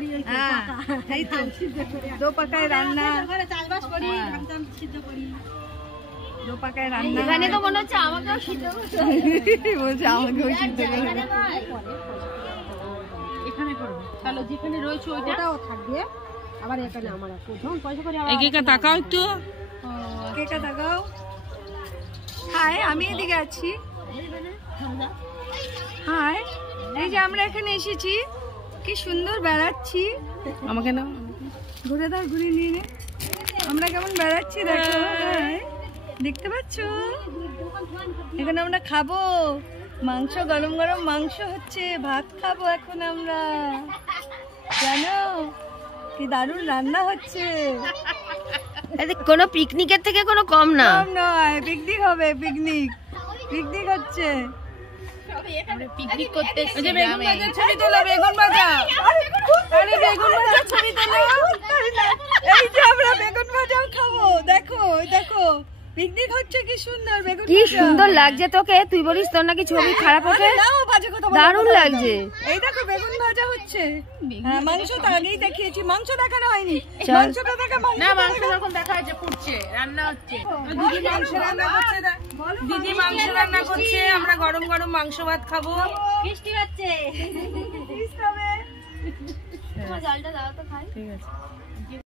করি এই তো দো পাকায় রান্না, চাষবাস করি, ধান টান সিদ্ধ করি, দো পাকায় রান্না। এখানে তো মনে হচ্ছে আমাকেও সিদ্ধ করতে বলছে আমাকেও সিদ্ধ করতে। এখানে করবো তাহলে যেখানে রয়েছে ওইটাও থাকবে। আবার এখানে আমার আছে যখন পয়সা করে আবার এদিকে তাকাও একটু, কেকা তাকাও। হাই, আমি এদিকে আছি। হাই, এই যে আমরা এখানে এসেছি, কি সুন্দর বেড়াচ্ছি। আমাকে না ঘুরে দাও, ঘুরে নিয়ে নে। আমরা কেমন বেড়াচ্ছি দেখো। হাই, দেখতে পাচ্ছ? এখানে আমরা খাবো মাংস, গরম গরম মাংস হচ্ছে, ভাত খাবো এখন আমরা। জানো কি দারুণ রান্না হচ্ছে। কোনো পিকনিকের থেকে কোনো কম না। কম নয়, পিকনিক হবে, পিকনিক পিকনিক হচ্ছে। পিকনিক করতে এই যে বেগুন ভাজা ছবি তোলো, বেগুন ভাজা, আরে বেগুন ভাজা ছবি তোলো। এই যে আমরা বেগুন ভাজাও খাবো, দেখো দেখো পিকনিক হচ্ছে, কি সুন্দর বেগুন কি ভাজা। সুন্দর লাগছে তোকে, তুই বলিস তোর নাকি ছবি খারাপ ওঠে। আরে নাও, বাজে কথা বলো না। দারুণ লাগছে। এই দেখো বেগুন ভাজা হচ্ছে। হ্যাঁ, মাংস তো আগেই দেখিয়েছি, মাংস দেখানো হয়নি। চল। মাংসটা দেখা, না মাংস যখন দেখা যাচ্ছে ফুটছে, রান্না হচ্ছে। দিদি মাংস রান্না করছে, দিদি মাংস রান্না করছে, আমরা গরম গরম মাংস ভাত খাবো। বৃষ্টি হচ্ছে। ঠিক আছে। জলটা দাও তো খাই। ঠিক আছে।